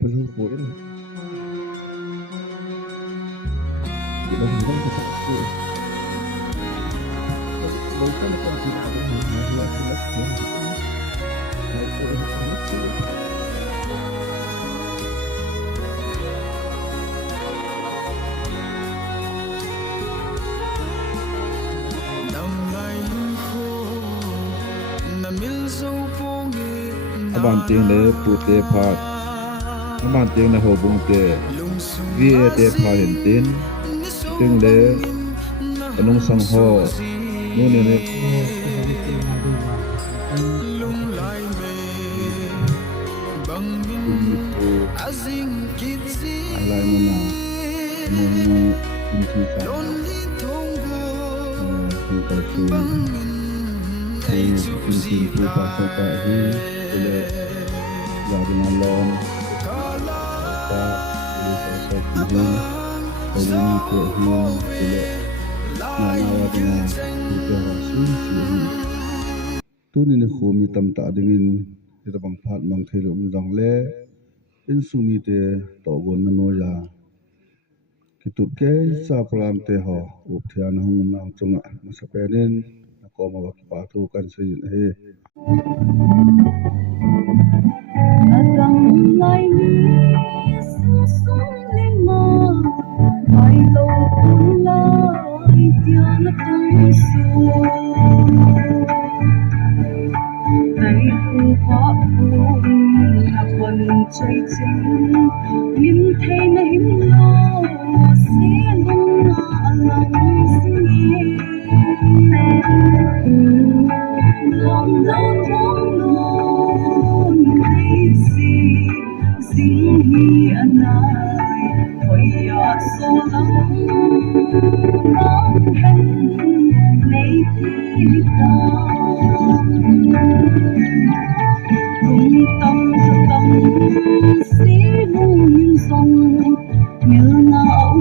perlu poin. Mudah-mudahan kita aku. Bukan apa yang kita ada masalah kita pun. Itu Aban tiếng le pute phat aban tiếng na ho bung te vi te pha hin tin tiếng le anung sang ho nu ne ne alai mana mo in chi sa tu ka tu in chi tu pa sa ka hi le ya dengan lom ta di sa sa tu ini ko hi le na wa dengan tu si tu ni khu mi tam ta dingin ita bang phat mang theirum jang le in sumi te to gon na no ya kitu ke sa program te ho up thia na hung mang chunga masa penin ko ma wa pa tu kan se he Natang lai ni sung sung lên mơ mai lâu cũng lai tia na tung xuống tay khu khó buông là quần chơi chính niềm thấy na hiếm lo xé lung na lòng sinh lòng lâu thoáng luôn gì sinh hi anai hồi ya so lắng nắng hen lấy thi ta cùng tâm tâm xí lung những sông như ngao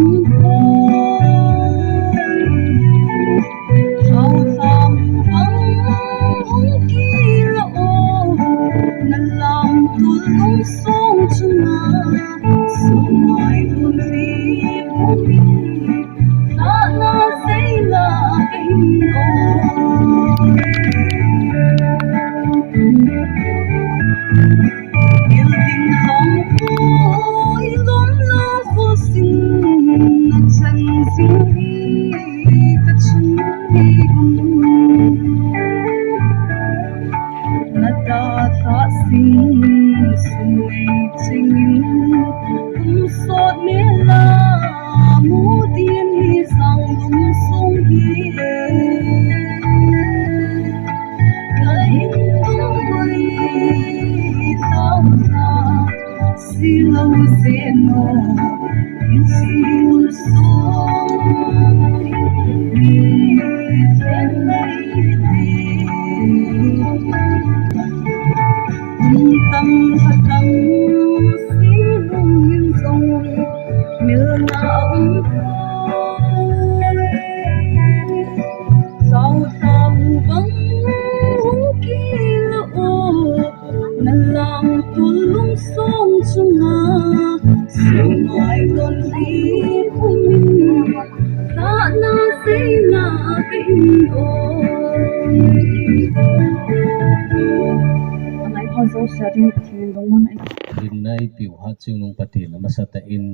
Dinai piu ha chung nong patin masata in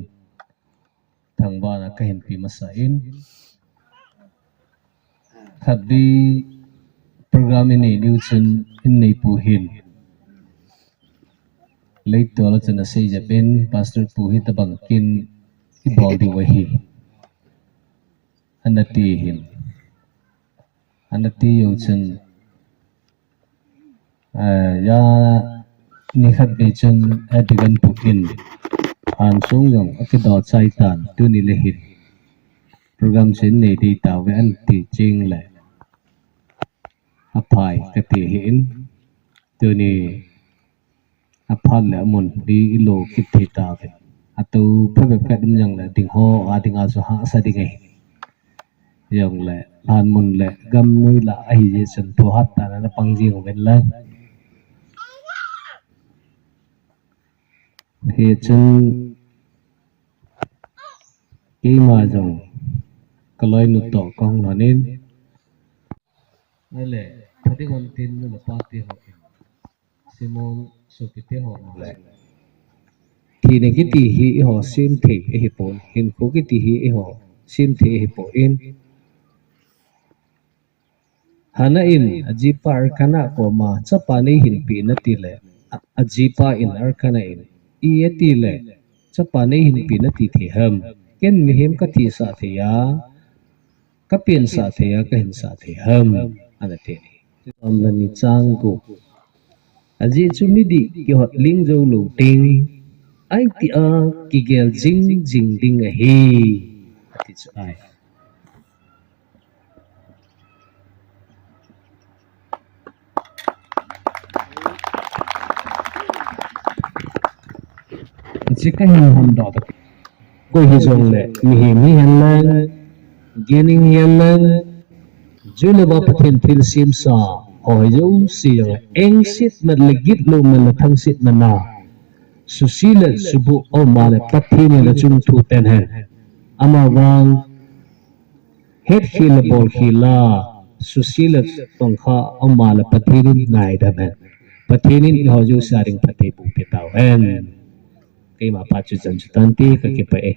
thangba na kahin pi masain khabi program ini niuchun in nei pu hin leito la chana sei jaben pastor pu hi tabang kin ibol di wahi anati hin anati yuchun ya ni khat be chun adigan pukin an sung yong akido chai tan tu ni le hit program sin nei di ta we an ti ching le apai ka ti hin tu ni apal le mun di lo kit thi ta ve atu phebe phet dum yang le ding ho a ding a so ha sa ding ai yong le an mun le gam nui la ai je san tho hat ta na pang jing wen lai thì chân cái mà dòng cái lời nụ tổ con nó nên đây là thật cái con tin là party học Simon Sokite họ lại thì này cái tỷ hi họ xem thể hi bộ hình phố cái tỷ hi họ xem thể hi bộ in hana in ajipa arkana ko ma chapa nei hin pi na ti le ajipa in arkana in i ti le chapa nei hin pi na ti the ham ken mi hem ka ti sa the ya ka pien sa the ya ka hin sa the ham ana te ni am la ni chang ko aji chumi di ki hot ling zo lu ting ai ti a ki gel jing jing ding a hi ti chu ai chỉ cái hình hồn đỏ đó cô hi dùng lệ mi hiền lên gening hiền lên dù là bao phần thiên sim sa hỏi dấu xì eng sit mà legit luôn mà thăng sit mà na susila subu o mà là bắt thiên là chung thu tên hè ama vang hết khi là bol khi la susila tông kha o mà là bắt thiên ngày đam hè bắt thiên hỏi dấu sa ring bắt thiên bù bê tàu hen cái mà phát triển chân tí cái bể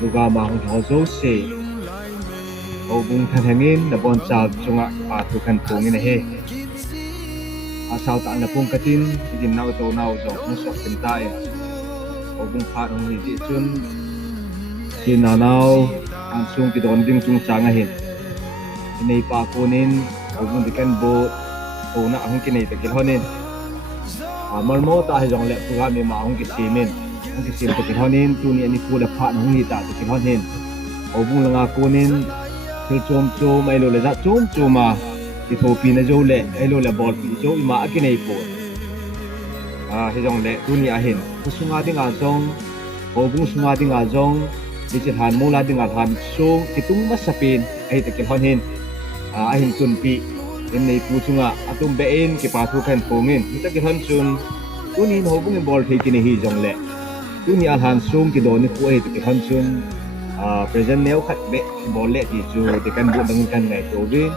Lugar mahung hozo se obung than hangin na bon chal chunga pa tu kan pungin he asau ta na pung katin din nau to nau zo na sok tin tai obung pha ong ni ji chun ki na nau an sung ki don ding chung changa hin nei pa konin obung dikan bo to na ang ki nei te ki honin mar mo ta he jong le tu ga mi ma ong ki simin ang ki sim te ki honin tu ni ani pu la pha nong ni ta te ki honin obung la nga konin thil chom chom ai lo le za chom choma ki tho pi na jo le ai lo le bol pi jo ma ki nei po he jong le tu ni a hin ku sunga ding a jong obung sunga ding a jong ti chi han mo la ding a han so ki tung ma sapin ai te ki honin a hin chun pi in nei pu chunga atum be in ki pa thu khan pongin ni ta ki hon chun tu ni ho bung bol thei ki ni hi jong le tu ni al han sum ki do ni pu ai te ki hon chun present nếu khách bệ bol le ti chu te kan bu dang kan ngai to bin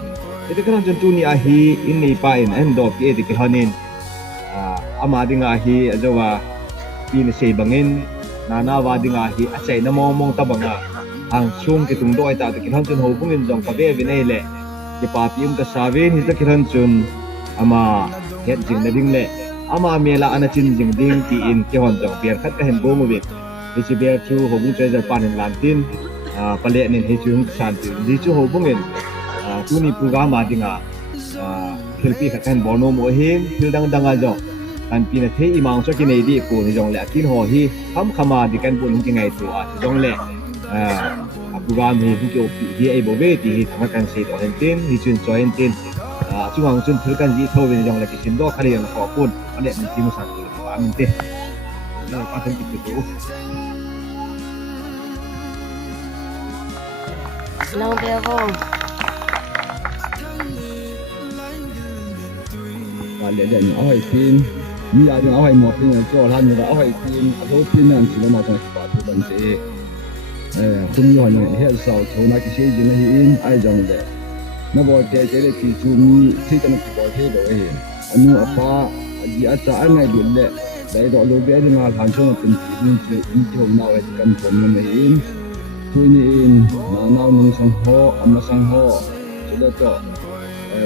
te kan chun tu ni a hi in nei pa in en do ki te ki honin ama dinga hi ajowa pi ni sei bangin nana wa dinga hi a chai na mong mong ta banga ang sum ki tung do ai ta te ki hon chun ho bung in jong ka be vi nei le ki pa pi ka savin hi ta ki hon chun ama het jing na ding le ama mela ana chin jing ding ti in ki hon jong biar khat ka hen bo mo bi hi biar chu ho bung chai jar pan lan tin pale nin hi chu san tin di chu ho bung in tu ni program ma dinga helpi khat kan bono mo hin thil dang dang a jo kan pi na the imang so ki nei di ko ni jong le kin ho hi kham khama di kan bun ki ngai tu a jong le program hi ki op hi ai bo ve ti hi thama kan se to hen tin hi chun join tin chu hang chun thil kan ji tho ve jong le ki sin do khali na ko pun ale ni ti mu sa ki pa min te na pa kan ki tu Lâu đeo không? và để nhận áo hay pin như là những áo hay một pin là cho lan là áo hay pin áo pin là chỉ là một trong những vật dụng gì không như là hiện sau chỗ này cái gì nó hiện ai giống vậy nó bỏ chạy chạy để chỉ chung khi cái nó bỏ thế rồi anh nu apa gì ở chỗ này biển lệ đấy đó lối bé thì là hàng sốเป็นchỉ chỗ nào ấy cầnผมlà hiện tuy nhiên mà nào nung sang ho ama sang ho chỉ là cho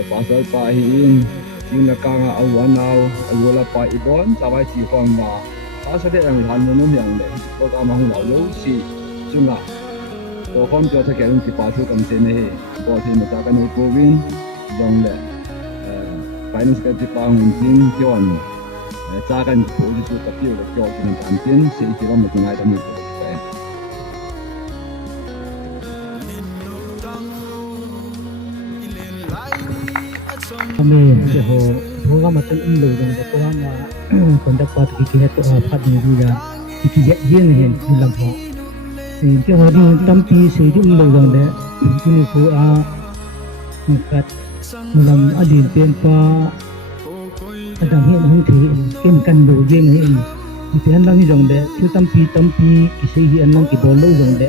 pasal pa hiện nhưng là càng awan nào awola pa ibon tawai si phong mà pasal dia yang han nung yang le ko ka ma hu lo si chunga ตัวคนจะแก่ลุงที่ป่าสุกันเซนเฮก็ที่มาจากกันในโควิดลงเลยไปนึกกันที่ป่าหุ่นทิ้งย้อนจากกันผู้ที่สุดกับที่เราจอดในการทิ้งสิ่งที่เราไม่ต้องให้ทำให้ตัวเอง kami jeho hoga matan umlo dong de ko ma kondak pat ki he to phat ni dira ki je yen hen lam ho se je ho di tampi se di umlo dong de ni ko a kat lam adin pen pa adam hen hung thi ken kan do je ni ni pen lang ni dong de chu tampi ki se hi an lang ki bol lo dong de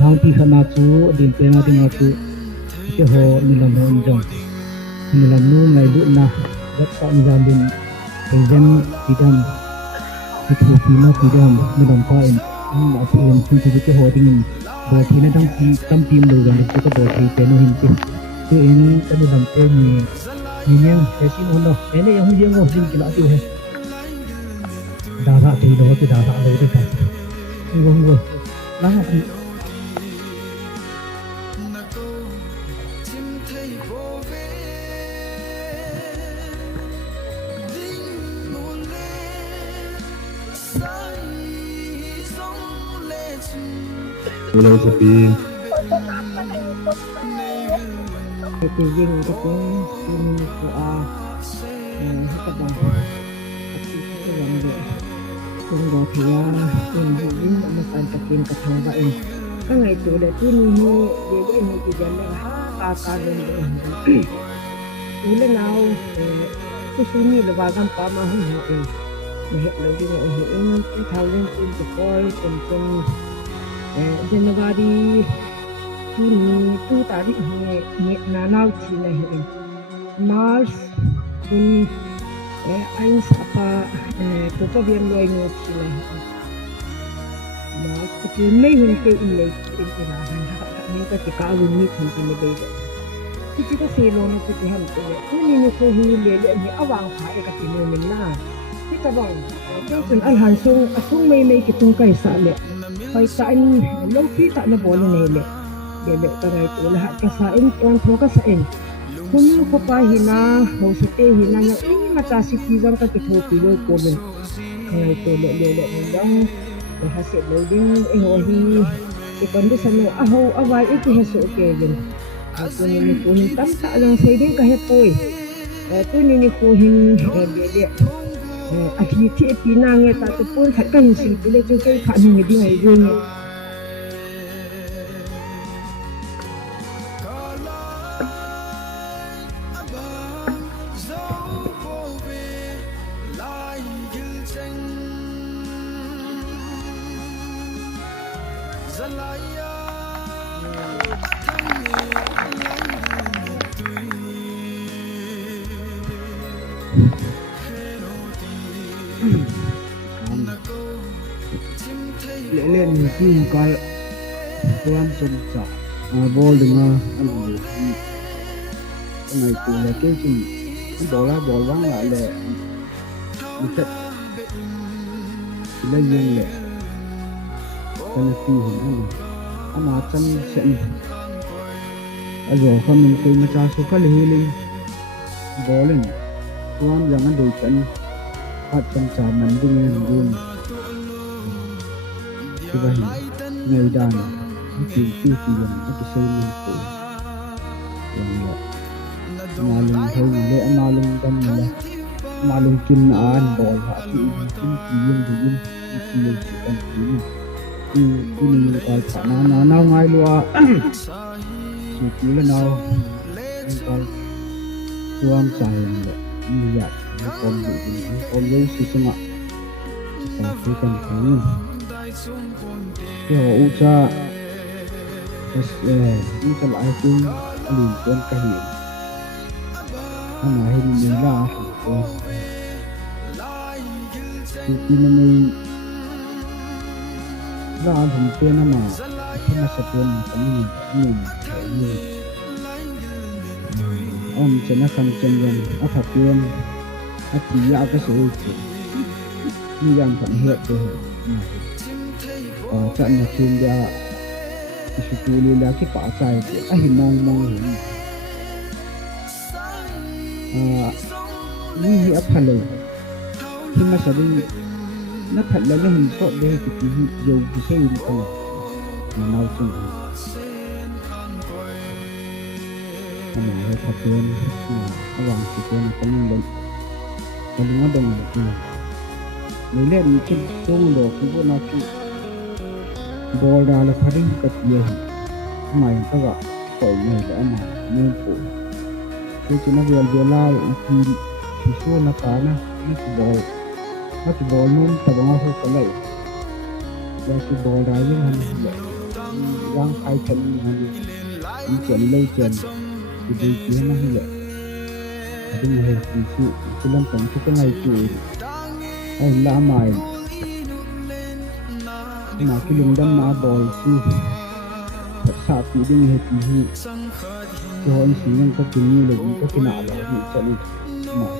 hang pi khana chu adin pen ma ding chu je ho ni lam ho dong nilam nu ngai lu na dak sa ngalin ejen tidam itu pina tidam nilam pain na pin tu tu ke hoding bo pina dang tam pin lo dan tu ka bo thi te no hin ti tu in ka nilam te ni nyang te sin ono ene yang hu ngo sin kila tu he da ra ti do ti da ra lo ti ka ngo lang Mulai sepi. Itu yang itu ini doa kita bang itu yang dia tunggu dia ini makan takin ketawa ini kan itu dah tu ni jadi ini jalan kakak dan ulen now kusuni lebagan pamah ini nih lagi ini 2024 Januari tu tarikh ni nanau China ini Mars pun ains apa program loy no China ini Mars itu नहीं के इले इतना है का टिकाऊ नहीं थी में दे किसी का सेलों में किसी हम तो नहीं को ही ले ले ये अवांग खाए का तीनों मिलनाที่จะบอกเป็นอาหารทรงทุ่งไม่กี่ทุ่งไก่สาเลยไปสายลงที่ตะนบอลนี่เลยเดี๋ยวอะไรตัวละกระสายตอนทัวกระสายคุณเขาไปหินาเราสเตหินาอย่างนี้มาจากสิกิจังก็จะโทรปีโลโกเป็นอะไรตัวเละยังไปหาเสร็จเลยดิ้งหัวฮีอีกคนที่สนุกเอาไว้อีกที่สุดเกินตัวนี้กูหินตั้งตะลงใส่ดิ้งก็เฮ็ดปุยตัวนี้กูหินเดี๋ยวAkhirnya pinang ya tak pun takkan sih boleh juga kat ni dia ni. Lên những cái quan trọng trọng bol dengan ngày của là cái gì bỏ vắng lại là một trận lên nhưng là cái này thì hình mà chân sẽ rồi con mình cười mà cha số cái lên bỏ lên quan rằng anh đổi trận phát chân trả mình đừng vậy ngày đàn chuyện tiêu tiền cái xây lên cổ mà lưng thôi lẽ mà lưng đâm là mà lưng kim an bỏ hạ chịu kim tiền thì kim tiền chỉ cần tiền mình coi khả năng nào ngay luôn chỉ cứ là nào coi quan trọng như vậy con dấu sự sống ạ còn khi cần phải Yo usa usa lại chung liền con cái hiện anh hình như là khi mình ra thành tiền mà khi mà sắp tiền mình ông sẽ nó không chân gần áp phạt tiền áp chỉ giao cái số như làm phản hiện rồi trận là chuyên gia isutuli la ki pa chai ke a hi mong mong hi ni hi a phalo khi mà sa ding na phat la la hin so de ki ti yo ki se ri ko na nau chung ana he phaten awang ki ten kan lo kan ma dong ki ni le ni ki dong lo ki bo na ki bol da la phading ka ti hi mai ta ga ko ni da ma ni po ki na bol de la ki so na ka na ni bol Hãy subscribe cho kênh Ghiền Mì Gõ để không bỏ lỡ những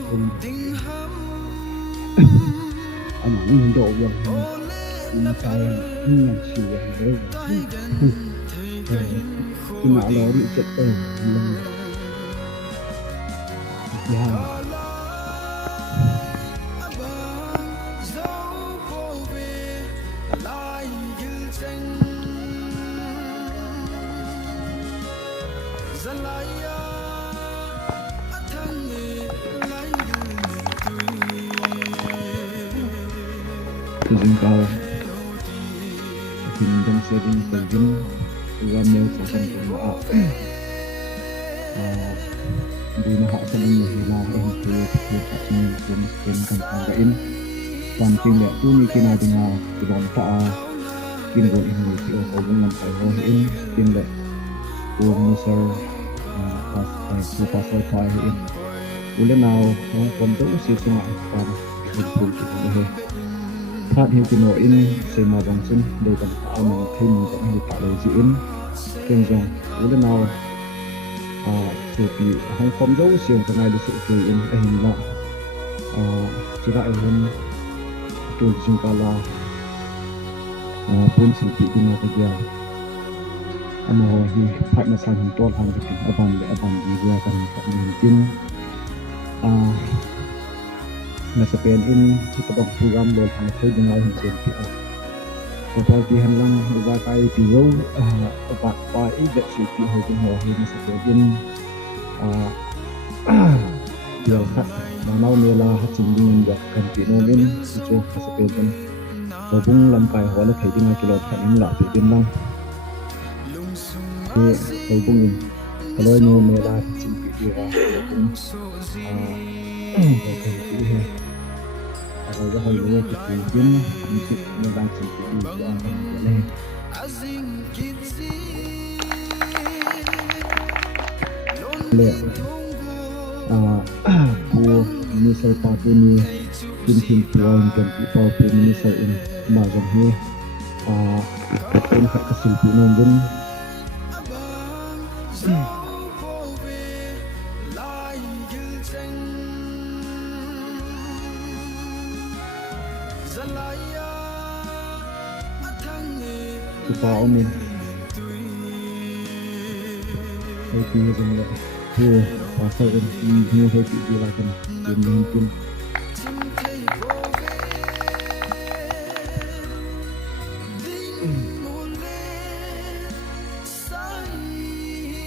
anh nhìn độ gần hơn sai nhìn chỉ gần đấy khi nào nó bị chết tê mình ya Tuzin kau Bintang sedin terjun Ramil sasan kumua Bina hak saling menghilang Untuk tak seminggu Miskin kan anggain Panting lihat tu ni kena dengar Kedon ta'a Kini buat ini Kira hubung lantai rohin Kini lihat Buang musar Pasal pahin Ule nào Yang kontak usia semua Pan Untuk kita boleh phát hiện cái nội in xây mà bằng chân đây còn tạo mà thêm một cái hình tạo lời diễn kênh dòng của lần nào chụp bị không phóng dấu xiềng cái này được sự cười in cái hình lạ chỉ lại hơn tuần chúng ta là bốn sự bị đi nào cái gì anh nói thì phải là sang hình tốt hơn cái tình bạn đi ra cần phải nhìn tin nasa PNN kita bang program bol ang saya dengar hincin kita. Kapal pihan lang dua kali piro obat pai dat siti hojin hohi nasa PNN dia kat manau mela hacin ding ya kan pinomin itu nasa PNN hubung lampai hola thai dinga kilot kan la pin lang hubung kalau no mela hacin pira hubung kalau dah lalu kita pun untuk membantu kita boleh. Lihat, buah misal patu ni, tim tuan dan people pun misal ini macam ni, pun kat kesimpulan pun. Kita omin, saya punya jenis tu pasal ini saya tidak akan mungkin.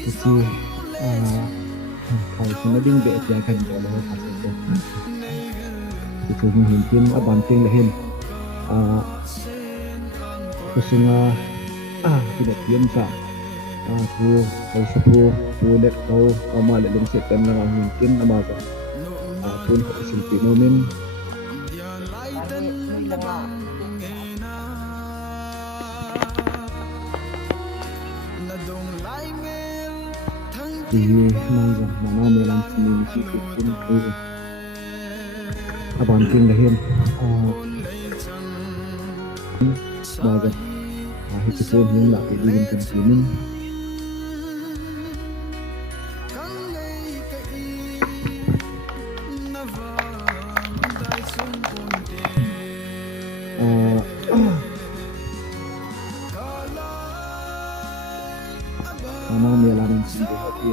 Jadi, kalau semua ding bekerja akan boleh pasal itu. Itu mungkin abang tinggalin. Kesunga tidak diam sah aku kau sepuh pulet kau malah dalam setan lah mungkin nama tu pun kau silpi nomin di mana melang sini sikit pun tu abang tinggalin bagai itu pun yang nak dibikin pensiunan Mana melanin sinde hati.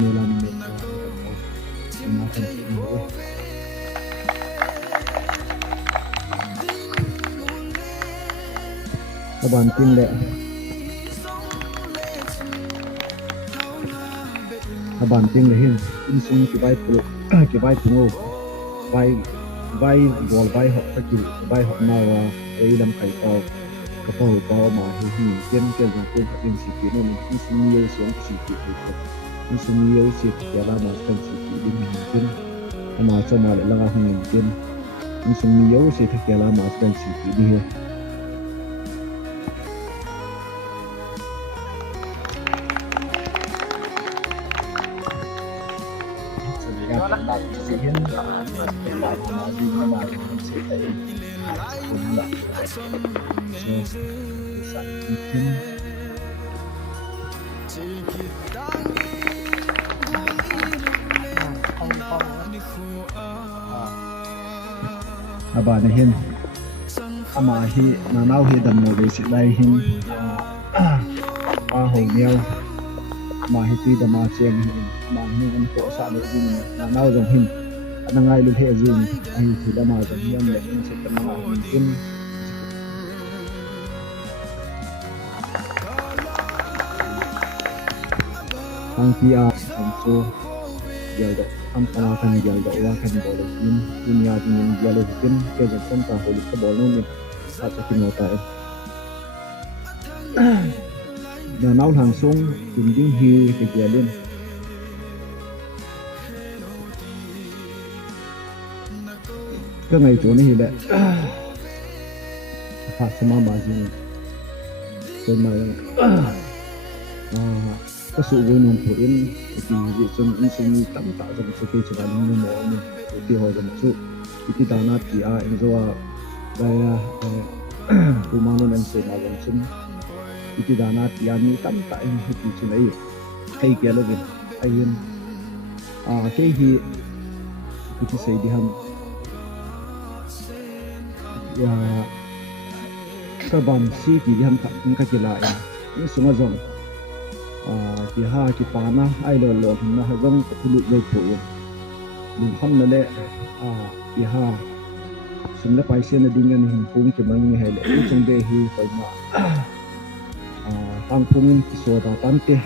Melanin makan sinde. Banting deh. Banting deh hin. Insung kibai puluk, kibai pungu, bai bol bai hok kaki, bai hok nawa, lam kai tau, kapau kau mah hin kian kian yang pun katin siki nun, insung yau siang siki itu, insung yau siki kiala maskan siki ini mungkin, ama sama le langa mungkin, insung yau siki kiala maskan siki ini. Aba na hin ama hi nanau hi dan mo be si dai hin ho niao ma hi ti da ma chen hin ma hi an ko sa le din nanau jong hin anangai lu he jin ai ti da ma jong hiam le ni se kan ma hin kin ang pia ang so jalda am pala kan jalda wa kan bolo in dunia din jalda din ke jam ta ho ke bolo ni sa cha kin nota na nau langsung tin ding hi ke jalin cái ngày chỗ này đấy phạt sama bà gì rồi mà cái sự vui mừng của em thì việc chân in sinh tạm tạo ra một cái chuyện là những món mình thì hồi rồi một số thì ta nói thì em rồi đây cụ mang lên em sẽ làm bằng chân thì ta nói thì anh tạm tạo những cái chuyện ấy hay kia là việc hay hơn cái gì cái sẽ đi ham ya saban si ti ham ta ka kila ya ni sunga zong ki ha ki pana ai lo lo na ha zong ka thulu le pho ni ham na le ki ha sum la pai sen na ding an hin pung ki mang ni hai le chung be hi ko ma tang pung ki so da tan te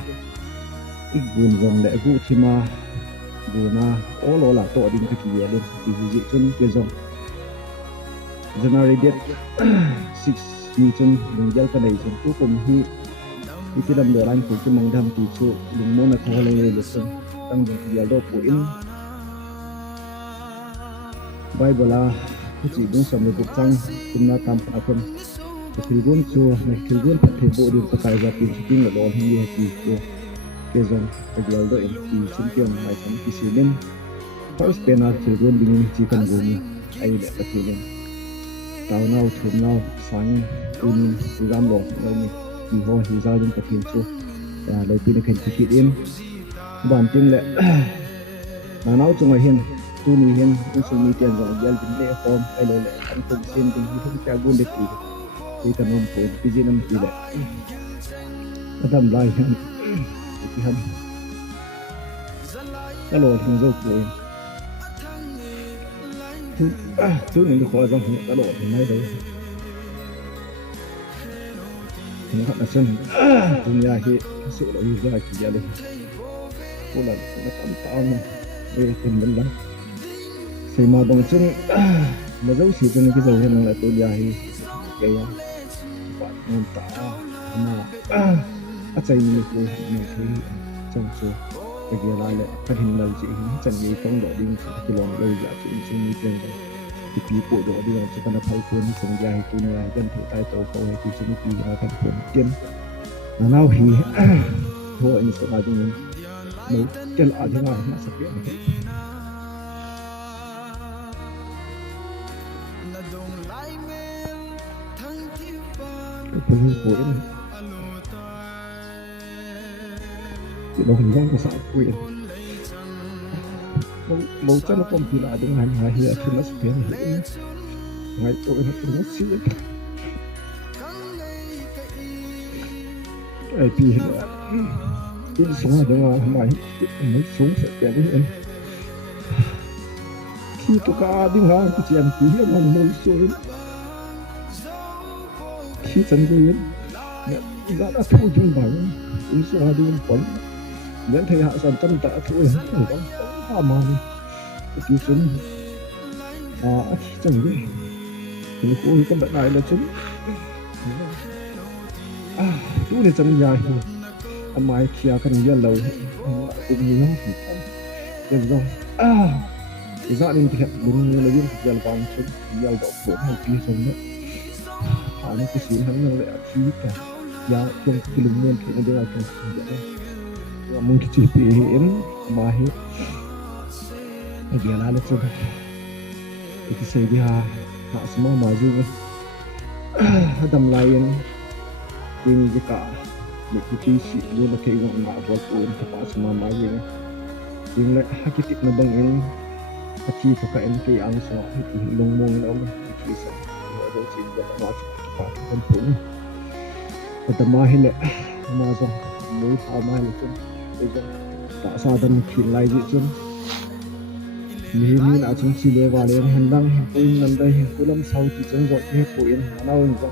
ik bun zong le gu thi ma bu na o lo la to ding ka ki ya le ti ji chun ke zong January date 6 ni chun lung jal ka dai chun tu kum hi ti dam do ran ku chu mang dam ti chu lung mo na kho le le chun tang do ya do pu in bible la ku chi dung sam le ku chang kum na tam pa kum ki gun chu na ki gun pa the bo di pa kai za ti ting lo hi ye ti ko ke zong ta ya do in ti chun kiam mai sam ki silen first penal ki gun ding chi kan go ni ai le ka ti len tao nâu thùm nâu sáng in ram lột đây này thì ho thì giao dân tập hiện chu lấy pin cái thực hiện in bản tin lệ mà nấu trong ngày hiền tu ni hiền cũng sử dụng tiền rồi dân tính lệ form ai lệ anh cũng xin tình hình thức cha buôn được thì cần ông phụ cái gì năm gì lệ nó đâm lại hiền thì hâm cái lỗ thì dâu tuổi thứ những cái khói trong cái độ thì mấy đấy nó thật là sân từ nhà thì sự là như ra chỉ gia đình cô là nó tầm tao mà đây tình vấn lắm thì mà bằng chân mà dấu chỉ cho nên cái dầu hiện là tôi nhà thì cái bạn ngon tả mà ắt chạy như cô mình thấy trong số cái kia lại là phát hiện lâu chị chẳng nghĩ trong độ đi cái lòng lâu dạ chị sinh như thế này thì phí bộ độ đi là cho ta phải cuốn sống dài tu nhà dân thủ tay tổ cầu hay tu sinh kỳ là thành cuốn tiên là nào thì thôi anh sẽ bảo cho mình đấu chân ở thế nào nó sẽ biết được cái phần cuốn thì đồng dòng của xã quyền mẫu chất nó không chỉ là đứng hành hạ hiện thì nó sẽ hiện ngày tôi nó cũng rất xíu ai thì là cái sống ở đó mà mới sống sẽ kẹt đấy khi tôi cả đi ngang cái chuyện tí mà mới xuống khi chân tôi ra đã thu chung bằng ứng xuống đi quấn đến thời hạn sản tâm đã thu không có hoa mà cái xuống chẳng biết thì cô có bạn này là chúng chú này chân dài mai kia cần nhiều lâu cũng như nó được rồi rõ nên thực hiện đúng là viên thực hiện bằng chúng nhiều độ phổ hay kia rồi nữa nó cái xíu hắn nó lại khí cả giá trong cái lùng nguyên thì nó đưa ra trong thực hiện và muốn cái chi phí hiện mà hết dia là lúc rồi itu saya dia tak semua maju adam lain ini juga mengikuti si dia nak kira nak buat pun tak semua maju yang lek hakikat nabang ini kaki pakai NK angsa itu longmong lom bisa ada cinta macam apa pun pun pertama hele mazong mui sama itu tak sadar kilai itu mình đã chúng chỉ để vào đến hành đăng hình năm đây hình cuối năm sau thì chân dọn hết của yên nào hơn rồi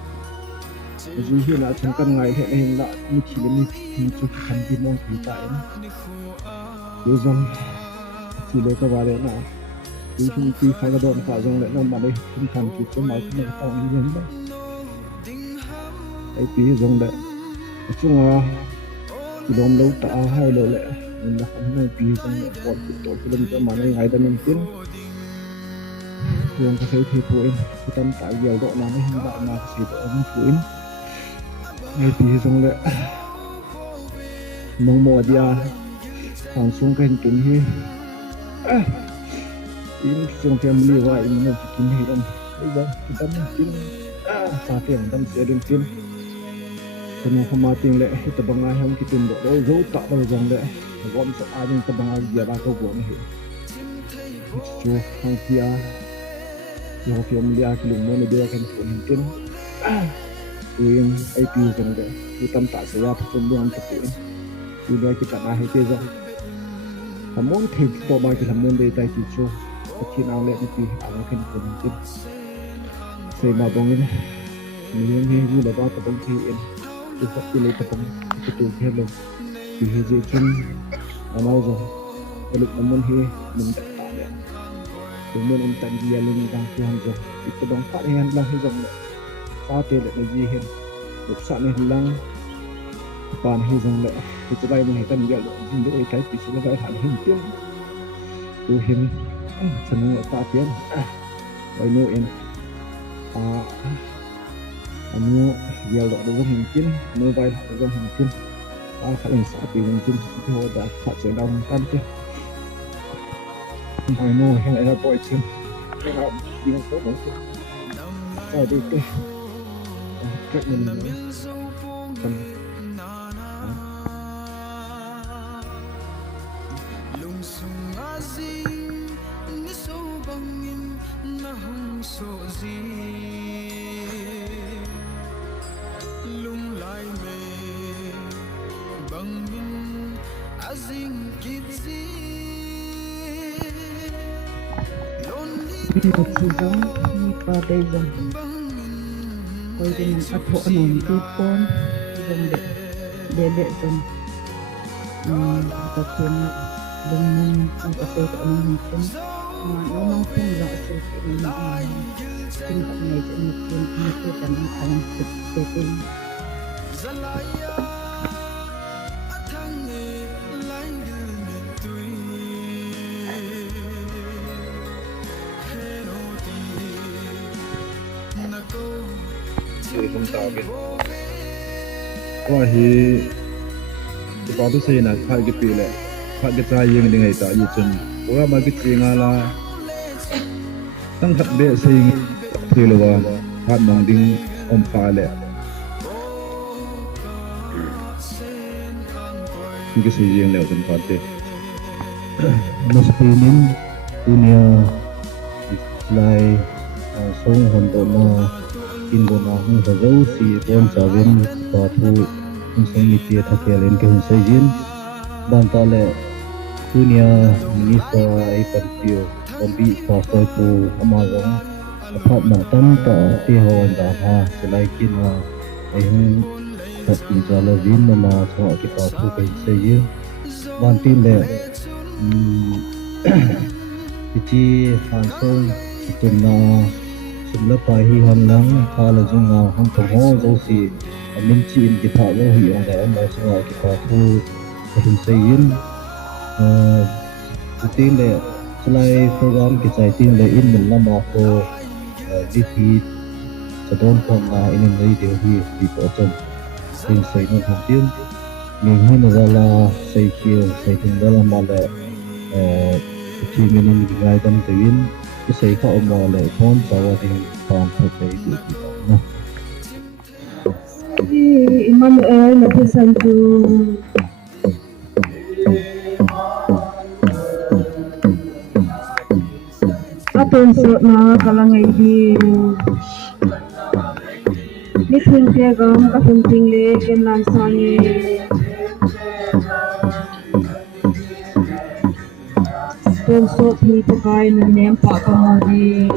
dù hiện đã chúng cần ngày hiện hình đã như chỉ đến hình chụp thành viên mong thủy tại để dòng chỉ để các bạn đấy nào vì chúng khi khai ra đoạn cả dòng lại năm mà đây chúng thành kịp cho máu chúng mình tạo như thế đấy ấy tí dòng đấy chung là chỉ đom đâu tạ hai lời lẽ mình đã không nói gì trong những con tổ cái đâm cho mà này ngày ta mình tiến thường có thấy thì phụ cái tâm tại giờ độ nào mới hiện đại mà chỉ độ mình phụ ngay thì trong lệ mong mỏi đi hàng xuống cái hình kính hi in trong thêm liều vậy mình chỉ kính hi đâu bây giờ cái tâm kính xa tiền tâm sẽ đừng kính cho nên không mà tiền lệ tập bằng ai không cái tiền độ đâu dấu tạo đâu dòng lệ gom sẽ ai nhưng tập bằng ai giờ ba câu này hiểu chưa hàng kia yang film dia kelung mana dia akan mungkin yang IP dòng lệ cái tâm tại sẽ ra trong đường tập luyện thì đây chỉ cả hai cái dòng làm món thịt to bao cái làm món đây tay chỉ cho khi nào lệ thì ăn cái mungkin saya mau bongin ini như là bao tập bóng thì itu pilih tepung itu hello di hiji cun mau zo kalau namun he minta tak ada kemudian untuk dia lagi kang tuhan zo itu dong pak yang lang he zong sate le lagi he được sat ne lang pan he zong le itu lai mun kan dia lo jin do kai pi sila kai han hin tin tu hin senang tak pian ai no en anu dia lo do mungkin mobile do mungkin kalian saat ini mungkin sudah ada tak sedang kan tu mai no yang ada boy chin kalau dia tu mungkin ada tu kat mana kan Một số giống như ba đây dòng quay cho mình ắt hộ nồng tư con dòng để dòng tập thuyền đồng môn tập tê của mình cũng mà nó mang không rõ sự kiện này kinh nghiệm này sẽ một cái tầm ăn thực tế không tao biết qua hi qua tu sei na khai cái pi le khai cái trai yang dengan ta yi chun ora ba cái chuyện là tăng thật bệ sei thì là phát mang ding pha le cái sự riêng lẻo tình phạt thế Muspinin dunia lai song hon bona in bona hung sa zo si bon savin pa thu hung sang mi tia thakia len ke hun sai jin ban ta le dunia ni sa ai par pio bombi pa so pu ama zong aphat man tam ta ti hon da ha selai kin ha ai hung thật ti za la vin ma so ki pa thu ke sai jin ban tin le Ichi Hansol Itumna Sumla Pahi Hamlang Kala Zunga Ham Tomo Zosi Minchi in Kita Lohi on the end of Kita Fu Kahun Sayin Tin le Selai program kita tin le in Lama Ko Diti Sadon Pona in Radio Hi Di Pochom Tin Sai No Hamtin Ming Hai Nazala Sai Kio Sai Tindala Mala khi mình đi ngay trong tuyến cái xây có mò lại thôn sau thì còn phải cái gì đó Emmanuel represento atenso na kalangai di Lithin Piagam Kapunting Le Kenlan Sangi Tenso Thi Pakai na nem pa kamodi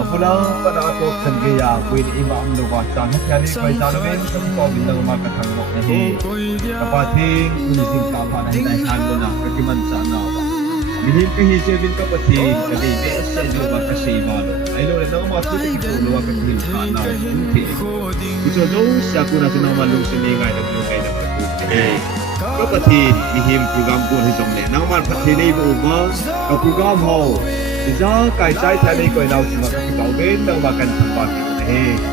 Apulang pada ako kandgaya kuin imam luwa sang kali kay salamin sa ko bilang makatangok na hi kapating kunising kapan ay naihan mo na kakiman sa nawa bihim kahi sebin kapati kadi sa luwa kasi malo ay lo na mga tutik ko luwa kasi na unti ito do siya ko na sinamalong siningay na lugay na pagkuti kapati bihim program ko ni jong ne nang man pati nei bo ba ka program ho Isa kay trái theo đây coi nào mà các cậu đến đâu mà cần thằng bạn này he.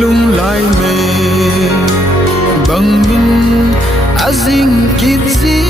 lung lai me bang min azing kit zi